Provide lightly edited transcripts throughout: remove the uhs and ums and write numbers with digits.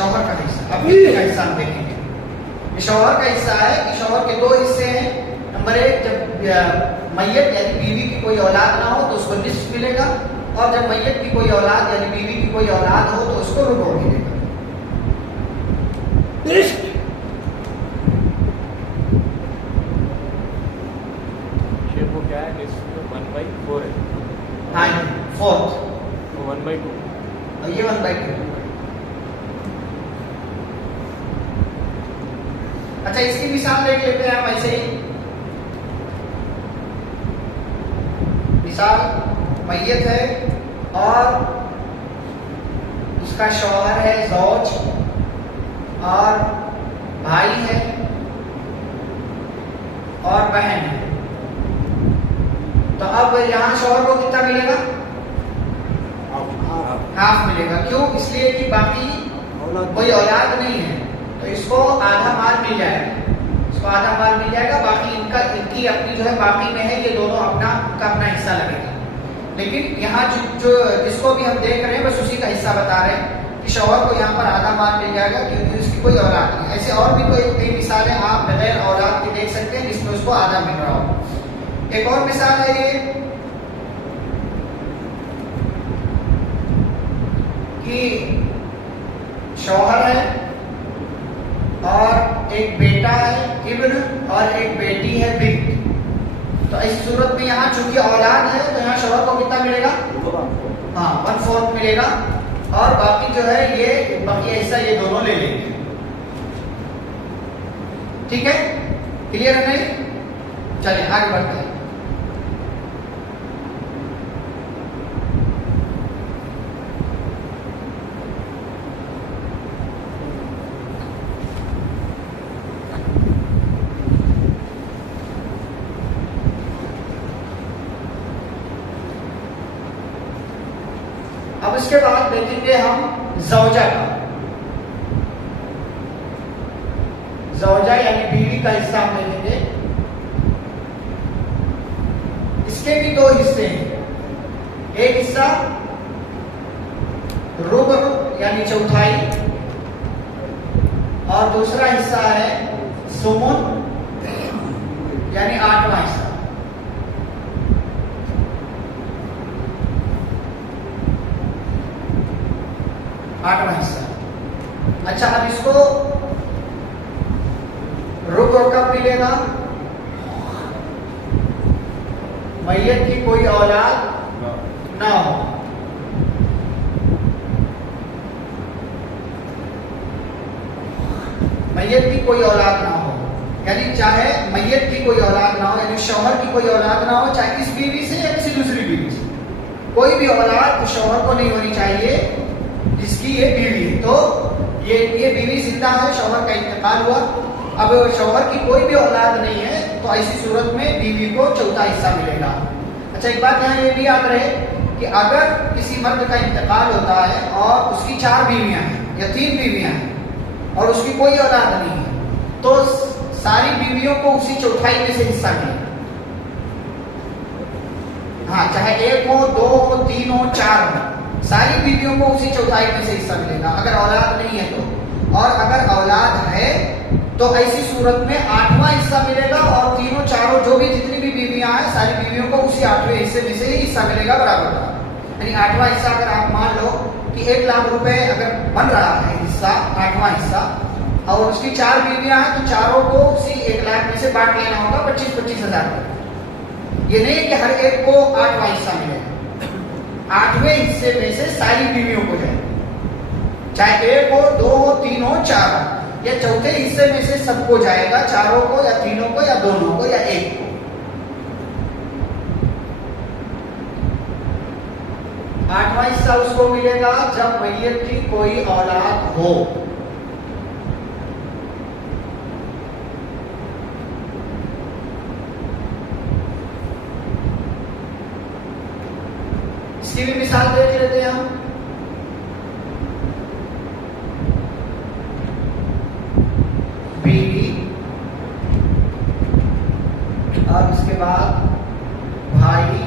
शौहर का हिस्सा। अब बीवी का हिस्सा हम देखेंगे। ये शौहर का हिस्सा है कि शौहर के दो हिस्से हैं। नंबर एक, जब मैयत यानी बीवी की कोई औलाद ना हो तो उसको निस्फ मिलेगा, और जब मैयत की कोई औलाद यानी बीवी की कोई औलाद हो तो उसको रुबो मिलेगा। वो क्या है? 1/4 है। हाँ, फोर्थ, वो 1/2 और ये 1/2। अच्छा, इसकी मिसाल देख लेते हैं हम ऐसे ही। मिसाल, मैयत है और उसका शौहर है, ज़ौज, और भाई है और बहन है। तो अब यहाँ शौहर को कितना मिलेगा? हाफ मिलेगा। क्यों? इसलिए कि बाकी कोई औलाद नहीं है, तो इसको आधा माल मिल जाएगा। इसको आधा माल मिल जाएगा, बाकी इनकी अपनी जो है बाकी में है, ये दोनों अपना हिस्सा लगेगा। लेकिन यहाँ जो जिसको भी हम देख रहे हैं बस उसी का हिस्सा बता रहे हैं कि शौहर को यहाँ पर आधा माल मिल जाएगा क्योंकि उसकी कोई औलाद नहीं। ऐसे और भी कई मिसालें आप बगैर औलाद के देख सकते हैं जिसमें उसको आधा मिल रहा हो। एक और मिसाल है ये कि शौहर है और एक बेटा है इब्न, और एक बेटी है बिन्त। तो इस सूरत में यहाँ चूंकि औलाद है तो यहाँ शौहर को कितना मिलेगा? हाँ, 1/4 मिलेगा, और बाकी जो है ये बाकी हिस्सा ये दोनों ले लेंगे। ठीक है, क्लियर है नहीं? चलिए आगे बढ़ते हैं। अब इसके बाद देखेंगे हम ज़ौजा का। ज़ौजा यानी बीवी का हिस्सा हम देखेंगे। इसके भी दो हिस्से हैं। एक हिस्सा रुबअ यानी चौथाई, और दूसरा हिस्सा है सुमुन यानी 8वां हिस्सा। अच्छा, अब इसको रुबअ कब मिलेगा? मैयत की कोई औलाद ना हो। मैयत की कोई औलाद ना हो, यानी चाहे मैयत की कोई औलाद ना हो, यानी शौहर की कोई औलाद ना हो, चाहे इस बीवी से या किसी दूसरी बीवी से, कोई भी औलाद शौहर को नहीं होनी चाहिए जिसकी ये बीवी है। तो ये बीवी जिंदा है, शौहर का इंतकाल हुआ, अब शौहर की कोई भी औलाद नहीं है, तो ऐसी सूरत में बीवी को चौथा हिस्सा मिलेगा। अच्छा, एक बात यहाँ ये भी याद रहे कि अगर किसी मर्द का इंतकाल होता है और उसकी 4 बीवियां हैं या 3 बीवियां हैं और उसकी कोई औलाद नहीं है, तो सारी बीवियों को उसी चौथाई में से हिस्सा मिलेगा। हाँ, चाहे 1 हो, 2 हो, 3 हो, 4 हो, सारी बीवियों को उसी चौथाई में से हिस्सा मिलेगा अगर औलाद नहीं है तो। और अगर औलाद है तो ऐसी सूरत में 8वां हिस्सा मिलेगा, और तीनों चारों जो भी जितनी भी बीवियां हैं सारी बीवियों को उसी 8वें हिस्से में से ही हिस्सा मिलेगा बराबर का। यानी 8वां हिस्सा अगर आप मान लो कि 1 लाख रुपए अगर बन रहा है हिस्सा, 8वां हिस्सा, और उसकी 4 बीवियां हैं तो चारों को उसी 1 लाख में से बांट लेना होगा 25-25 हजार। ये नहीं कि हर एक को 8वां हिस्सा मिलेगा, 8वें हिस्से में से सारी बीवियों को जाए, चाहे 1 हो, 2 हो, 3 हो, 4 हो, या चौथे हिस्से में से सबको जाएगा, चारों को या तीनों को या दोनों को या एक को। 8वां हिस्सा उसको मिलेगा जब मैयत की कोई औलाद हो। इसकी भी मिसाल देख लेते हैं हम। बीवी और उसके बाद भाई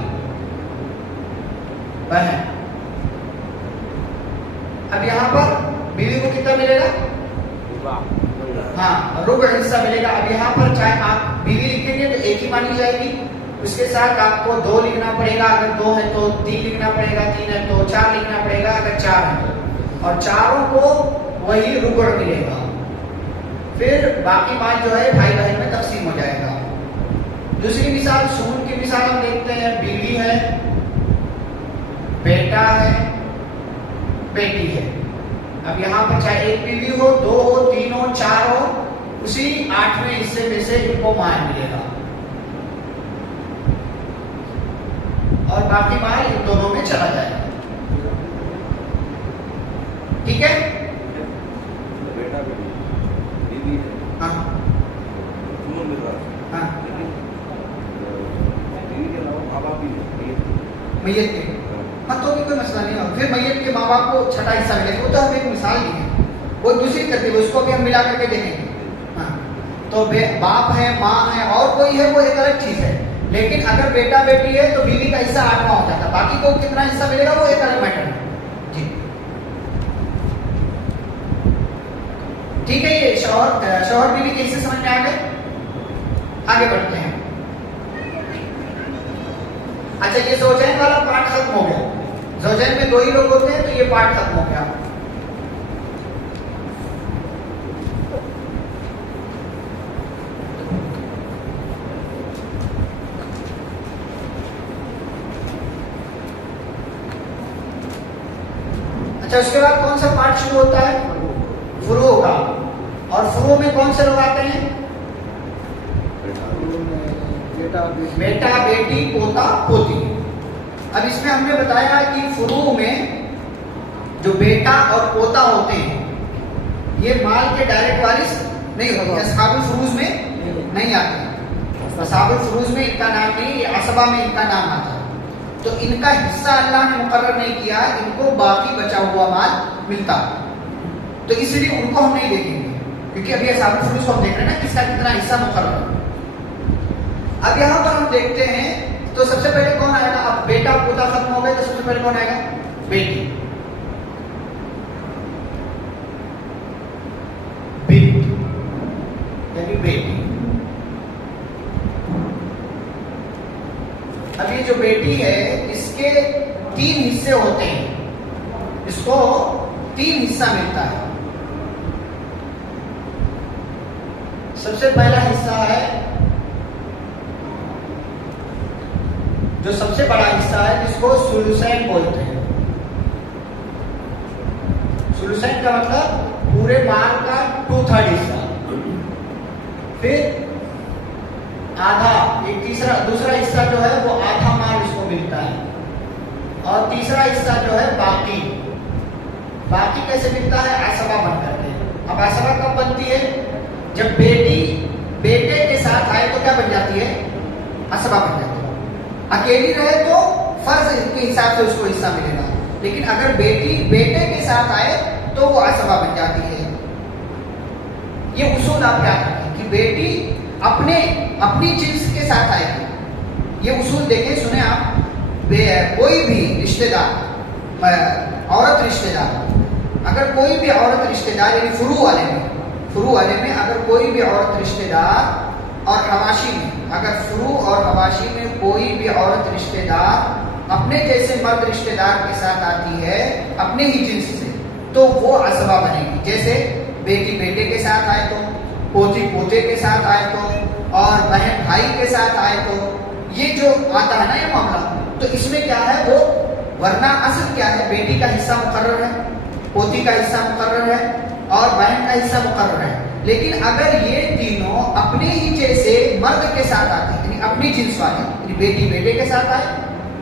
बहन। अब यहां पर बीवी को कितना मिलेगा? हाँ, रुबा हिस्सा मिलेगा। अब यहाँ पर चाहे आप बीवी लिखेंगे तो एक ही मानी जाएगी, उसके साथ आपको 2 लिखना पड़ेगा, अगर 2 है तो 3 लिखना पड़ेगा, 3 है तो 4 लिखना पड़ेगा, अगर 4 है तो, और चारों को वही रुबा मिलेगा। फिर बाकी माल जो है भाई बहन में तकसीम हो जाएगा। दूसरी मिसाल, सून की मिसाल हम देखते हैं। बीवी है, बेटा है, बेटी है। अब यहाँ पर चाहे एक बीवी हो, 2 हो, 3 हो, 4 हो, उसी 8वें हिस्से में से इनको माल मिलेगा और बाकी माल इन दोनों में चला जाएगा। ठीक है? बेटा बीवी है, हाँ दोनों मिल रहा है, हाँ, लेकिन बीवी के अलावा माँ बाप भी है, मैयत के, हाँ तो भी कोई मसला नहीं है। फिर मैयत के माँ बाप को छठा हिस्सा मिलेगा। वो तो हम एक मिसाल दी है, वो दूसरी तरतीब, उसको भी हम मिला करके देखेंगे। हाँ, तो बाप है, माँ है और कोई है, वो एक अलग चीज है। लेकिन अगर बेटा बेटी है तो बीवी का हिस्सा 8वां हो जाता है, बाकी को कितना हिस्सा मिलेगा वो एक अलग मैटर है। जी ठीक है, ये शौहर बीवी के हिस्से समझ में आ गए? आगे बढ़ते हैं। अच्छा, ये ज़ौजैन वाला पार्ट खत्म हो गया। ज़ौजैन में 2 ही लोग होते हैं तो ये पार्ट खत्म हो गया। अच्छा, उसके बाद कौन सा पार्ट शुरू होता है? फुरू का। और फुरू में कौन से लोग आते हैं? बेटा बेटी पोता पोती। अब इसमें हमने बताया कि फुरू में जो बेटा और पोता होते हैं ये माल के डायरेक्ट वारिस नहीं होते, असहाबुल फुरूज में नहीं आते। असहाबुल फुरूज में इनका नाम नहीं, ये असबा में इनका नाम आता है। तो इनका हिस्सा अल्लाह ने मुकर्रर नहीं किया, इनको बाकी बचा हुआ माल मिलता, तो इसलिए उनको हम नहीं देखेंगे, क्योंकि अभी असहाबुल फुरूज को हम देख रहे हैं ना किसका कितना हिस्सा मुकर्रर। अब यहाँ पर हम देखते हैं तो सबसे पहले कौन आएगा? अब बेटा पोता खत्म हो गए तो सबसे पहले कौन आएगा? बेटी। बिन्त यानी बेटी। अब ये जो बेटी है इसके 3 हिस्से होते हैं, इसको 3 हिस्सा मिलता है। सबसे पहला हिस्सा है, जो सबसे बड़ा हिस्सा है जिसको सुलुसैन बोलते हैं। सुलुसैन का मतलब पूरे माल का 2/3 हिस्सा। फिर आधा, एक दूसरा हिस्सा जो है वो आधा माल इसको मिलता है। और तीसरा हिस्सा जो है बाकी कैसे मिलता है? असबा बन करके। अब असबा कब बनती है? जब बेटी बेटे के साथ आए तो क्या बन जाती है? असबा बन जाती है। अकेली रहे तो फर्ज के हिसाब से उसको हिस्सा मिलेगा, लेकिन अगर बेटी बेटे के साथ आए तो वो असबा बन जाती है। ये उसूल आप याद रखें कि बेटी अपनी जिन्स के साथ आएगी। ये उसूल देखें, सुने आप। कोई भी रिश्तेदार, औरत रिश्तेदार, अगर कोई भी औरत रिश्तेदार यानी फुरू वाले में अगर कोई भी औरत रिश्तेदार और हवाशी में, अगर फुरू और हवाशी में कोई भी औरत रिश्तेदार अपने जैसे मर्द रिश्तेदार के साथ आती है अपने ही जिन्स से, तो वो असबा बनेगी। जैसे बेटी बेटे के साथ आए तो, पोती पोते के साथ आए तो, और बहन भाई के साथ आए तो, ये जो आता है ना ये मामला, तो इसमें क्या है वो, वरना असल क्या है? बेटी का हिस्सा मुकर्रर है, पोती का हिस्सा मुकर्रर है और बहन का हिस्सा मुकर्रर है। लेकिन अगर ये तीनों अपने ही जैसे मर्द के साथ आते हैं, अपनी जिन्स वाले, यानी बेटी बेटे के साथ आए,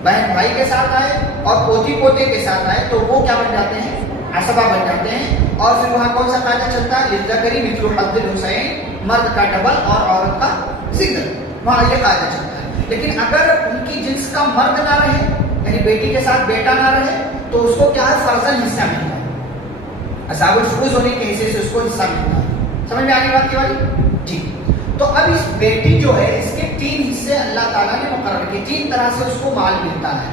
बहन भाई के साथ आए और पोती पोते के साथ आए, तो वो क्या बन जाते हैं? असबा बन जाते हैं। और फिर वहां कौन सा कायदा चलता है? लिज़्ज़करी मिस्लु हज़्ज़िल हुसैन, मर्द का डबल और औरत का सिंगल, वहां ये कायदा चलता है। लेकिन अगर उनकी जिन्स का मर्द ना रहे, यानी बेटी के साथ बेटा ना रहे, तो उसको क्या है? फर्जन हिस्सा मिलता है। असहाबुल फुरूज होने के हिस्से से उसको हिस्सा मिलता है। समझ में आ गई बात की वाली जी? तो अब इस बेटी जो है इसके 3 हिस्से अल्लाह ताला ने मुकर्रर किए, 3 तरह से उसको माल मिलता है।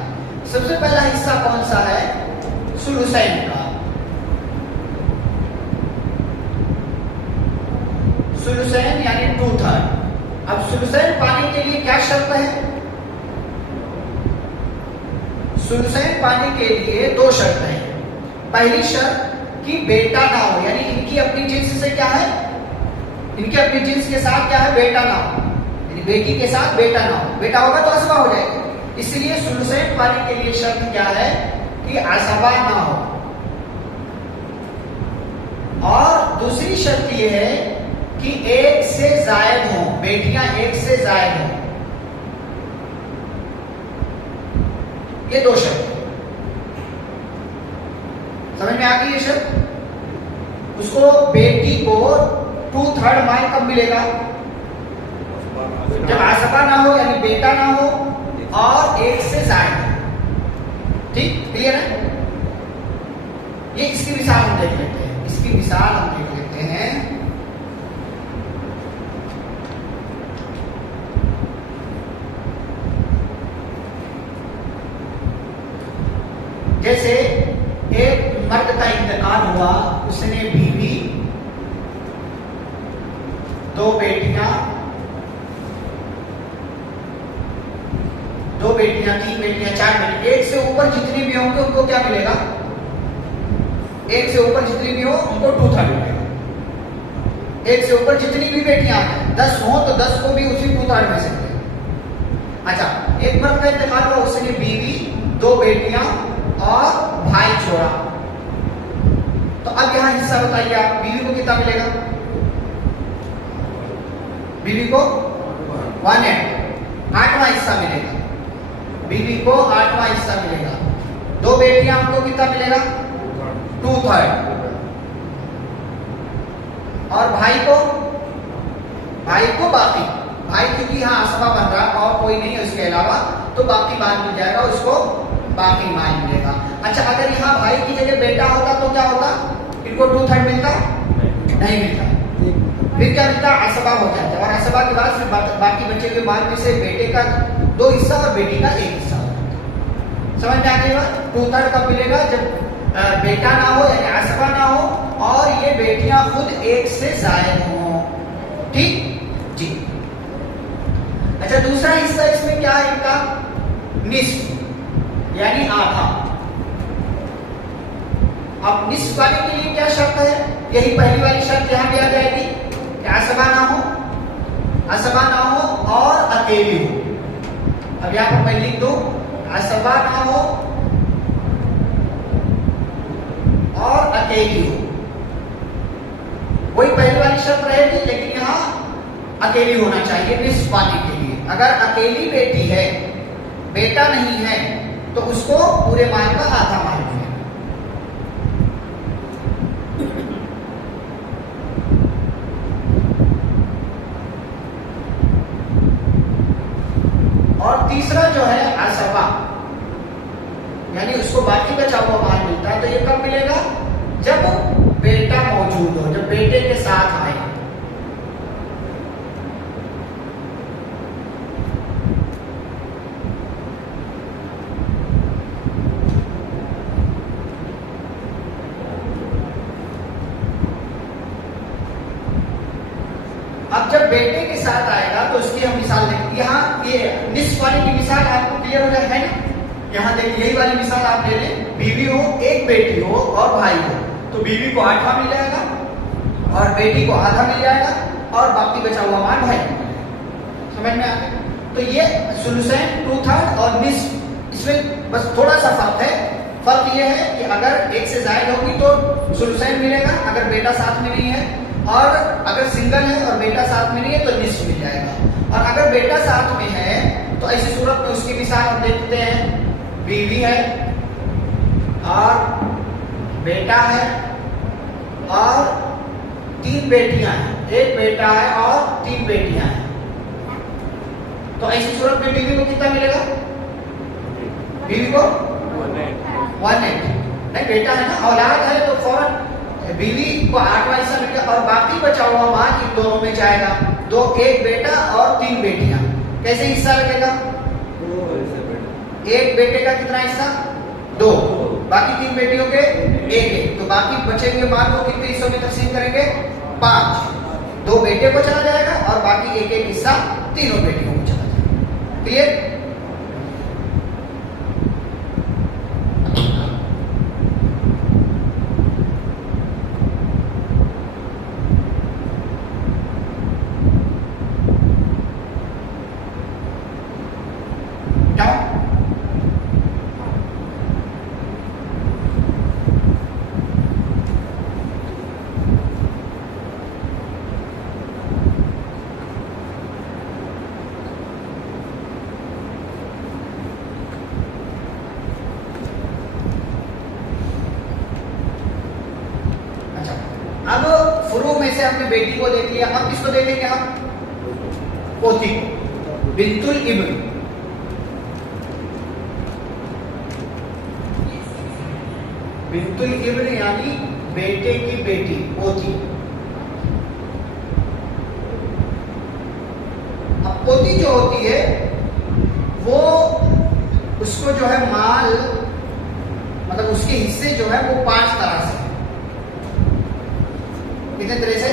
सबसे पहला हिस्सा कौन सा है? सुलुसैन का। सुलूसेन यानी 2/3। अब सुलूसेन पाने के लिए क्या शर्त है? सुलूसेन पाने के लिए दो शर्त है। पहली शर्त कि बेटा ना हो, यानी इनकी अपनी जिन्स से क्या है, इनके अपनी जिन्स के साथ क्या है, बेटा ना हो, यानी बेटी के साथ बेटा ना हो। बेटा होगा तो असबा हो जाएगा। इसलिए सुलूसेन पाने के लिए शर्त क्या है कि असबा ना हो। और दूसरी शर्त यह है कि एक से जायद हो, बेटियां एक से जायद हो। ये दो शर्त समझ में आ गई। ये शर्त उसको बेटी को 2/3 माल कब मिलेगा? जब आसबा ना हो, यानी बेटा ना हो और एक से जायद। ठीक, क्लियर है? ये इसकी मिसाल हम देख लेते हैं। इसकी मिसाल हम देख लेते हैं। जैसे एक मर्द का इंतकाल हुआ, उसने बीवी, दो बेटियां, तीन बेटियां, चार बेटियां, एक से ऊपर जितनी भी होंगे उनको क्या मिलेगा? एक से ऊपर जितनी भी हो उनको 2/3 मिलेगा। एक से ऊपर जितनी भी बेटियां हैं, 10 हो तो 10 को भी उसी 2/3 में से मिलेगा। अच्छा, एक मर्द का इंतकाल हुआ, उसने बीवी, दो बेटियां और भाई छोड़ा। तो अब यहां हिस्सा बताइए आप, बीवी को कितना मिलेगा? बीवी को 1/8 8वां हिस्सा मिलेगा। बीवी को 8वां हिस्सा मिलेगा। दो बेटियां हमको कितना मिलेगा? 2/3। और भाई को बाकी, भाई क्योंकि यहाँ असबा बन रहा है और कोई नहीं है उसके अलावा, तो बाकी माल मिल जाएगा उसको, बाकी माल मिलेगा। अच्छा, अगर यहाँ भाई की जगह बेटा होता तो क्या होता? इनको 2/3 मिलता? नहीं मिलता। फिर क्या मिलता? असबा हो जाता। और असबा के बाद फिर बाकी बचे हुए माल में से बेटे का 2 हिस्सा और बेटी का 1 हिस्सा होता है। समझ में आ गई बात? 2/3 कब मिलेगा? जब बेटा ना हो, यानी असबा ना हो और ये बेटियां खुद एक से जायद हो। ठीक जी। अच्छा, दूसरा हिस्सा इसमें क्या है इनका? निस्फ यानी आधा। अब निस्फ पाने के लिए क्या शर्त है? यही पहली वाली शर्त यहां भी आ जाएगी कि असबा ना हो और अकेली हो। अब यहां पर मैं लिख दूं, असबा ना हो और अकेली हो। वही पहली वाली शर्त रहेगी, लेकिन यहां अकेली होना चाहिए निस्फ पाने के लिए। अगर अकेली बेटी है, बेटा नहीं है, तो उसको पूरे माल का आधा माल मिलेगा। और तीसरा जो है असबा, यानी उसको बाकी बचा हुआ माल मिलता है। तो ये कब मिलेगा? जब बेटा मौजूद हो, जब बेटे के साथ आए। अब जब बेटे के साथ आएगा तो उसकी हम मिसाल देखेंगे। यहाँ ये निस्फ वाली की मिसाल आपको क्लियर हो जाए, है ना? यहाँ देखिए, यही वाली मिसाल आप ले लें। बीवी हो, एक बेटी हो और भाई हो, तो बीवी को 8वां मिल जाएगा और बेटी को आधा मिल जाएगा और बाकी बचा हुआ माल भाई। समझ में आ गया? तो ये सुलूसेन 2/3 और निस्फ, इसमें बस थोड़ा सा फर्क है। फर्क ये है कि अगर एक से जायद होगी तो सुलूसेन मिलेगा, अगर बेटा साथ में नहीं है, और अगर सिंगल है और बेटा साथ में नहीं है तो निस्फ मिल जाएगा। और अगर बेटा साथ में है तो ऐसी सूरत में उसकी मिसाल हम देखते हैं। बीवी है और बेटा है और 3 बेटियां हैं, एक बेटा है और 3 बेटियां हैं। तो ऐसी सूरत में बीवी को कितना मिलेगा? बीवी को 1/8। नहीं, बेटा है ना, औलाद है तो फौरन बीवी को 8वां हिस्सा मिलेगा और बाकी बचा हुआ माल इन दोनों में जाएगा। एक बेटा और 3 बेटियां। कैसे हिस्सा लगेगा? एक बेटे का कितना हिस्सा? 2, बाकी 3 बेटियों के 1। तो बाकी बचे हुए माल को कितने हिस्सों में तकसीम करेंगे? 5। 2 बेटे को चला जाएगा और बाकी एक एक हिस्सा तीनों बेटियों को चला जाएगा। क्लियर? अब फुरू में से हमने बेटी को देख लिया, अब किसको देखेंगे हम? पोती को, बिंतुल इब्न। बिंतुल इब्न यानी बेटे की बेटी, पोती। अब पोती जो होती है वो उसको जो है माल, मतलब उसके हिस्से जो है वो 5 तरह से, कितने तरह से?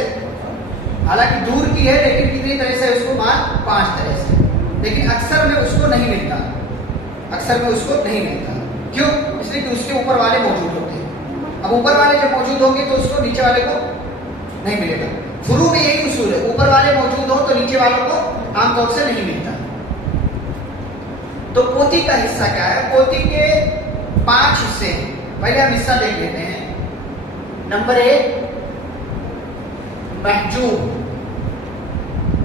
हालांकि दूर की है लेकिन कितनी तरह से उसको माल? 5 तरह से। लेकिन अक्सर में उसको नहीं मिलता, अक्सर में उसको नहीं मिलता। क्यों? इसलिए कि उसके ऊपर वाले मौजूद होते हैं। अब ऊपर वाले जब मौजूद होंगे तो उसको नीचे वाले को नहीं मिलेगा। फुरू में यही उसूल है, ऊपर वाले मौजूद हो तो नीचे वालों को आमतौर से नहीं मिलता। तो पोती का हिस्सा क्या है? पोती के 5 हिस्से हैं। पहले हम हिस्सा देख लेते हैं। नंबर 1 महजूब।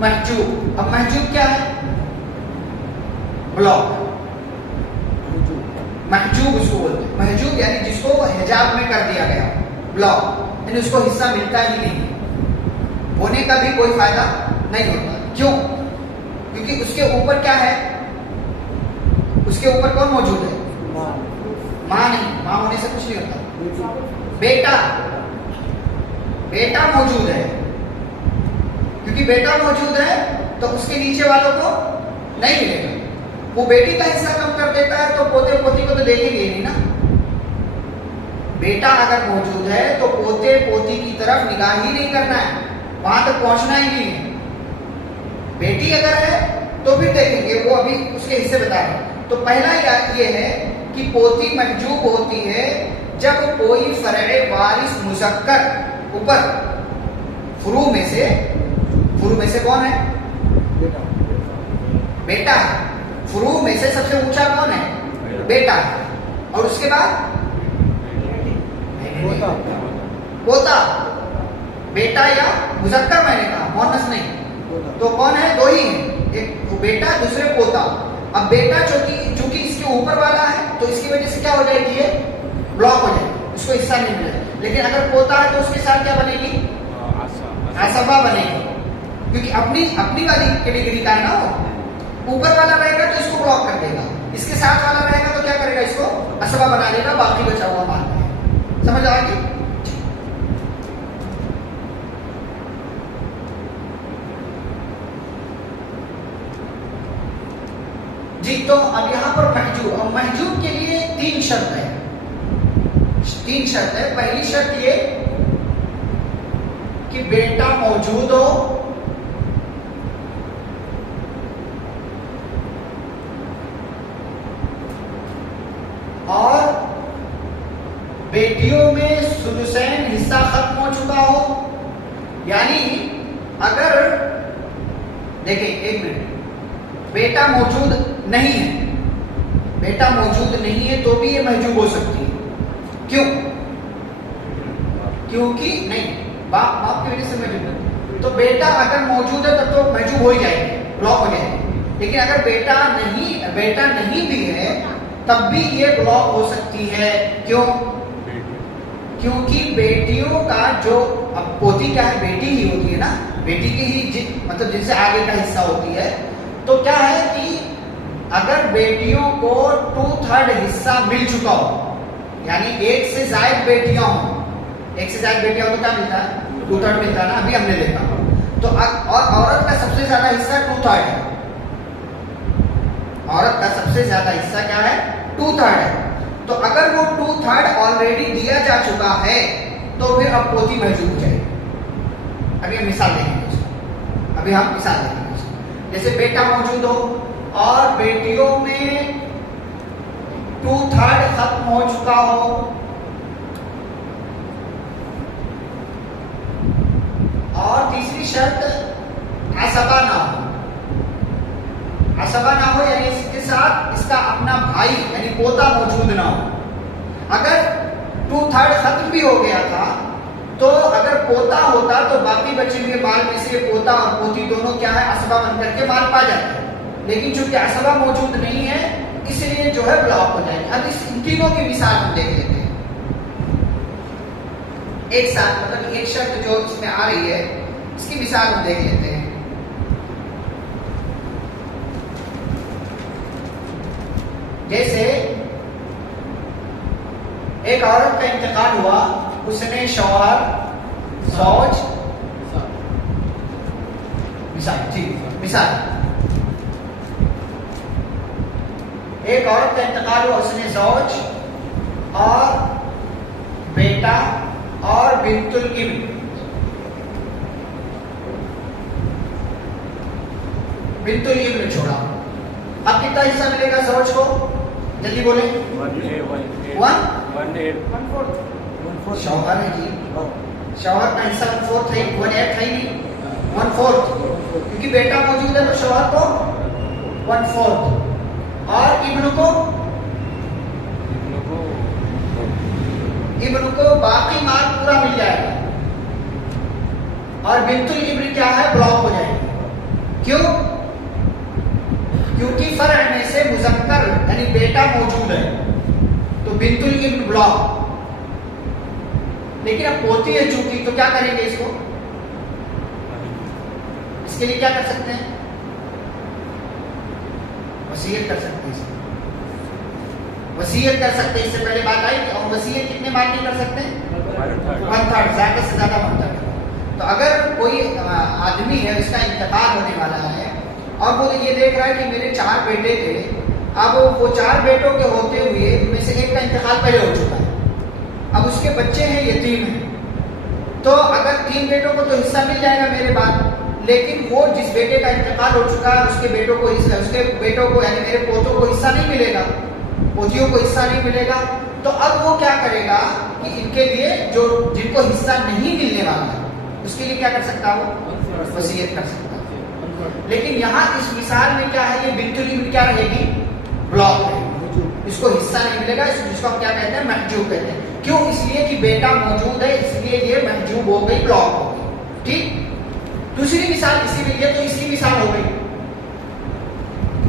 महजूब, अब महजूब क्या है? ब्लॉक। महजूब उसको बोलते हैं। महजूब यानी जिसको हिजाब में कर दिया गया, ब्लॉक, यानी उसको हिस्सा मिलता ही नहीं, होने का भी कोई फायदा नहीं होता। क्यों? क्योंकि उसके ऊपर क्या है? उसके ऊपर कौन मौजूद है? मां नहीं, मां होने से कुछ नहीं होता। बेटा, बेटा मौजूद है, क्योंकि बेटा मौजूद है तो उसके नीचे वालों को नहीं मिलेगा। वो बेटी का हिस्सा कम कर देता है तो पोते पोती को तो देखेंगे ही नहीं ना। बेटा अगर मौजूद है तो पोते पोती की तरफ निगाह ही नहीं करना है, वहां तक पहुंचना ही नहीं है। बेटी अगर है तो फिर देखेंगे, वो अभी उसके हिस्से बता रहे। तो पहला ये है कि पोती महजूब होती है जब कोई फरए वारिस मुज़क्कर ऊपर, फुरू में से कौन है? बेटा है। फुरू में से सबसे ऊंचा कौन है? बेटा है। और उसके बाद पोता। बेटा या मुज़क्कर मैंने कहा, मुअन्नस नहीं। तो कौन है? 2 ही हैं, एक बेटा, दूसरे पोता। अब बेटा चूंकि इसके ऊपर वाला है तो इसकी वजह से क्या हो जाएगी? ये ब्लॉक हो जाएगी, उसको हिस्सा नहीं मिलेगा। लेकिन अगर पोता है तो उसके साथ क्या बनेगी? असबा बनेगी, क्योंकि अपनी वाली कैटेगरी का है ना वो। ऊपर वाला रहेगा तो इसको ब्लॉक कर देगा, इसके साथ वाला रहेगा तो क्या करेगा? इसको असबा बना देगा, बाकी बचा हुआ माल है। समझ आएगी? जी, तो अब यहां पर महजूब, और महजूब के लिए 3 शर्त है। 3 शर्त है। पहली शर्त ये कि बेटा मौजूद हो, और बेटियों में सुदुसैन हिस्सा खत्म हो चुका हो। यानी अगर देखिए, 1 मिनट, बेटा मौजूद नहीं है, बेटा मौजूद नहीं है तो भी ये महजूब हो सकती है। क्यों? क्योंकि नहीं, बाप की वजह से महजूब। तो बेटा अगर मौजूद है तब तो महजूब हो ही जाएगी, ब्लॉक हो जाएगी। लेकिन अगर बेटा नहीं भी है तब भी ये ब्लॉक हो सकती है। क्यों? क्योंकि बेटियों का जो, अब पोती क्या है? बेटी ही होती है ना, बेटी की ही मतलब जिनसे आगे का हिस्सा होती है। तो क्या है कि अगर बेटियों को 2/3 हिस्सा मिल चुका हो, यानी 1 से ज्यादा बेटियां हो, 1 से ज्यादा बेटियां हो तो क्या मिलता है? 2/3 मिलता है ना, अभी हमने देखा। तो और औरत का सबसे ज्यादा हिस्सा 2/3 है। औरत का सबसे ज्यादा हिस्सा क्या है? 2/3 है। तो अगर वो 2/3 ऑलरेडी दिया जा चुका है तो फिर अब पोती महजूब हो जाएगी। अभी हम मिसाल देंगे। अभी हम मिसाल देखेंगे उसको। जैसे बेटा मौजूद हो और बेटियों में 2/3 खत्म हो चुका हो, और तीसरी शर्त असबा ना हो। असबा ना हो यानी इसके साथ इसका अपना भाई यानी पोता मौजूद ना हो। अगर 2/3 खत्म भी हो गया था तो अगर पोता होता तो बाकी बचे हुए माल में से पोता और पोती दोनों क्या है, असबा बनकर के माल पा जाते हैं। लेकिन चूंकि असबा मौजूद नहीं है इसलिए जो है ब्लॉक हो जाएंगे। अब इस तीनों की मिसाल हम देख लेते हैं एक साथ, मतलब एक शर्त जो इसमें आ रही है इसकी मिसाल हम देख लेते हैं। जैसे एक औरत का इंतकाल हुआ, उसने शौहर जौज मिसाल, ठीक मिसाल, एक औरत का इंतकाल हुआ, उसने जौज और बेटा और बिंतुल इब्न, बिंतुल इब्न छोड़ा। अब कितना हिस्सा मिलेगा जौज को, जल्दी बोले। 1/8 शौहर है जी, शौहर का हिस्सा 1/4 है, 1/8 है नहीं, 1/4 क्योंकि बेटा मौजूद है तो शौहर को 1/4 और इब्न को बाकी माल पूरा मिल जाएगा और बिंतुल इब्न क्या है, ब्लॉक हो जाएगी। क्यों? क्योंकि फर्क में से मुजक्कर यानी बेटा मौजूद है तो बिंतुल इब्न ब्लॉक। लेकिन अब पोती है चूंकि, तो क्या करेंगे इसको, इसके लिए क्या कर सकते हैं, वसीयत कर सकते हैं, वसीयत कर सकते हैं। इससे पहले बात आई कि वसीयत कितने माल की कर सकते हैं, 1/3, ज्यादा से ज्यादा 1/3। तो अगर कोई आदमी है उसका इंतकाल होने वाला है और वो ये देख रहा है कि मेरे 4 बेटे थे, अब वो 4 बेटों के होते हुए उनमें से एक का इंतकाल पहले हो चुका है, अब उसके बच्चे हैं यतीम हैं, तो अगर 3 बेटों को तो हिस्सा मिल जाएगा मेरे बाद, लेकिन वो जिस बेटे का इंतकाल हो चुका है उसके बेटों को यानी मेरे पोतों को हिस्सा नहीं मिलेगा, पोतियों को हिस्सा नहीं मिलेगा। तो अब वो क्या करेगा कि इनके लिए जो जिनको हिस्सा नहीं मिलने वाला है उसके लिए क्या कर सकता है, वो वसीयत कर सकता है। लेकिन यहाँ इस मिसाल में क्या है, ये बिंतुल इब्न क्या रहेगी, ब्लॉक रहेगी, इसको हिस्सा नहीं मिलेगा, जिसको हम क्या कहते हैं, महजूब कहते हैं। क्यों? इसलिए कि बेटा मौजूद है इसलिए ये महजूब हो गई, ब्लॉक हो गई। ठीक, दूसरी मिसाल इसी में, ये तो इसकी मिसाल हो गई,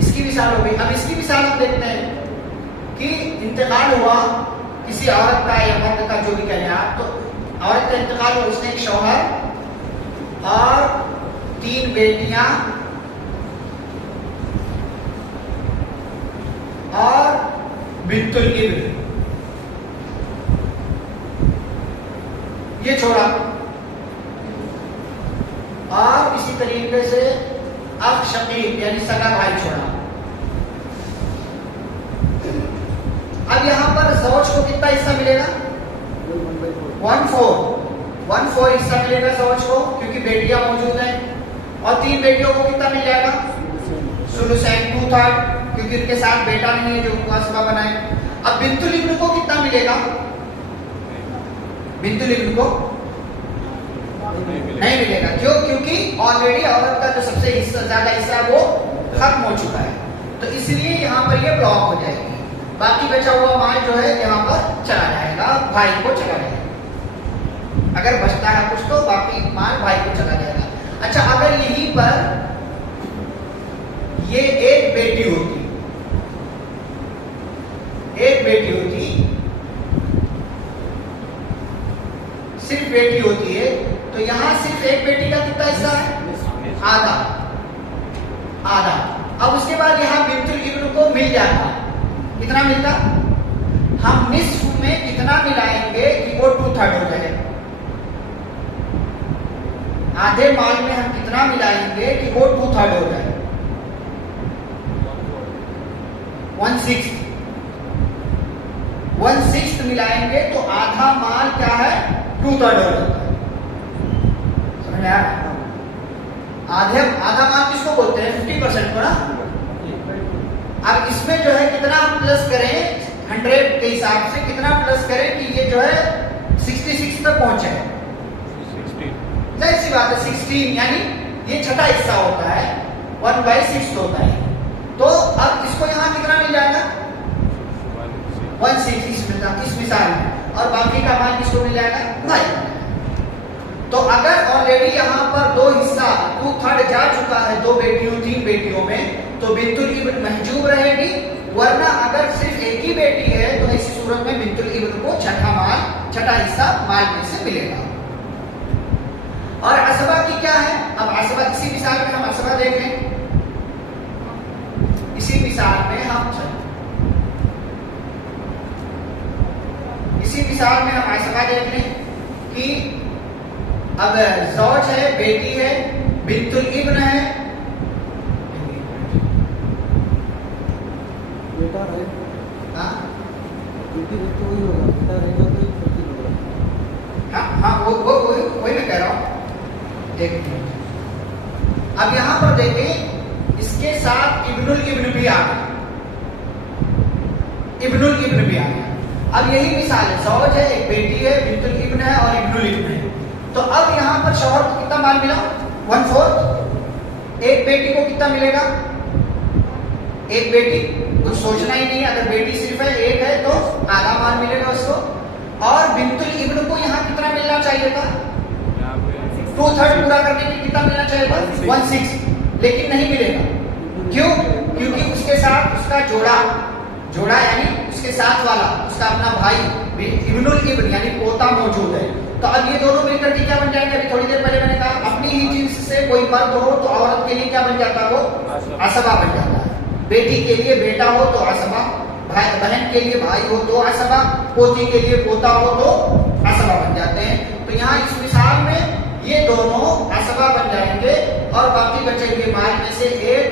इसकी मिसाल हो गई। अब इसकी मिसाल हम देखते हैं कि इंतकाल हुआ किसी औरत का या मर्द का, जो भी कहें आप, तो औरत का इंतकाल हुआ, उसने एक शौहर और 3 बेटियां और बिंतुल इब्न ये छोड़ा, और इसी तरीके से अख शकीक यानी सगा भाई छोड़ा। अब यहां पर जौज को कितना हिस्सा मिलेगा, 1/4 हिस्सा मिलेगा जौज को, क्योंकि बेटियां मौजूद हैं, और 3 बेटियों को कितना मिल जाएगा, सुलुसैन 2/3 क्योंकि उनके साथ बेटा नहीं है जो उनको असबा बनाए। अब बिंतुल इब्न को कितना मिलेगा, बिंतुल इब्न को नहीं मिलेगा। क्यों? क्योंकि ऑलरेडी औरत का जो सबसे ज्यादा हिस्सा है वो खत्म हो चुका है, तो इसलिए यहाँ पर ये ब्लॉक हो जाएगी। बाकी बचा हुआ माल जो है यहाँ पर चला जाएगा, भाई को चला जाएगा। अगर बचता है कुछ तो बाकी माल भाई को चला जाएगा। अच्छा, अगर यहीं पर ये एक बेटी होती, सिर्फ बेटी होती है, तो यहां सिर्फ एक बेटी का कितना हिस्सा है, आधा। अब उसके बाद यहां बिंतुल इब्न को मिल जाता, कितना मिलता, हम निस्फ में कितना मिलाएंगे कि वो 2/3 हो जाए, आधे माल में हम कितना मिलाएंगे कि वो 2/3 हो जाए, 1/6 मिलाएंगे तो आधा माल क्या है, 2/3 हो जाता है। समझ में आया? आधा मान किसको बोलते हैं? 50% को ना। अब इसमें जो है कितना हम प्लस करें 100 के हिसाब से, कितना प्लस करें कि ये जो है 66 तक पहुंचे? 16. जाहिर सी बात है 16, यानी ये छठा हिस्सा होता है, 1/6 होता है। तो अब इसको यहाँ कितना मिल जाएगा? 1/6 इस मिसाल में, और बाकी का मान किसको मिल जाएगा? 9। तो अगर ऑलरेडी यहाँ पर 2 हिस्सा 2/3 जा चुका है 2 बेटियों 3 बेटियों में, तो बिंतुल इब्न महजूब रहेगी। वरना अगर सिर्फ एक ही बेटी है तो ऐसी सूरत में बिंतुल इब्न को छठा हिस्सा माल में से मिलेगा। और असबा की क्या है? अब असबा इसी मिसाल में हम असबा देखें। इसी मिसाल में हम असबा देख लें कि अब ज़ौज है, बेटी है, बिंतुल इब्न है, बेटा रहे, हाँ बेटी रहे तो वही होगा, बेटा रहेगा तो फर्जी होगा। हाँ वही मैं कह रहा हूं। एक मिनट, अब यहां पर देखें, इसके साथ इब्नुल इब्न भी आ गया, इब्नुल इब्न भी आ गया। अब यही मिसाल है, ज़ौज है, एक बेटी है, बिंतुल इब्न है और इब्नुल इब्न है। तो अब यहां पर शौहर को कितना माल मिला? 1/4। एक बेटी को कितना मिलेगा? एक बेटी, कुछ सोचना ही नहीं, अगर बेटी सिर्फ है, एक है तो आधा माल मिलेगा उसको। और बिंतुल इब्न को यहाँ कितना मिलना चाहिए था? 2/3 पूरा करने के कितना मिलना चाहिए था? 1/6, लेकिन नहीं मिलेगा। क्यों? क्योंकि उसके साथ उसका जोड़ा यानी उसके साथ वाला उसका अपना भाई इब्नुल इब्न यानी पोता मौजूद है। तो अब ये दोनों मिलकर के क्या बन जाएंगे? अभी थोड़ी देर पहले मैंने कहा, अपनी ही जिन्स से कोई मर्द हो तो औरत के लिए क्या बन जाता है? वो असबा बन जाता है। बेटी के लिए बेटा हो तो असबा, बहन के लिए भाई हो तो असबा, पोती के लिए पोता हो तो असबा बन जाते हैं। तो यहाँ इस मिसाल में ये दोनों असबा बन जाएंगे और बाकी बचे हुए माल में से एक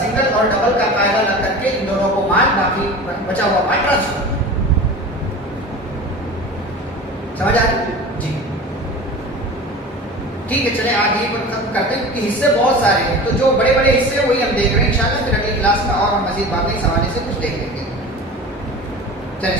सिंगल और डबल का कायदा लग करके इन दोनों को माल, बाकी बचा हुआ माल ट्रांसफर। समझ आ रही? जी ठीक है, चले आगे खत्म करते हैं क्योंकि हिस्से बहुत सारे हैं। तो जो बड़े बड़े हिस्से वही हम देख रहे हैं इंशाल्लाह। फिर अगली क्लास में और हम मजीद बाकी सवालों से कुछ देख लेंगे। चलिए।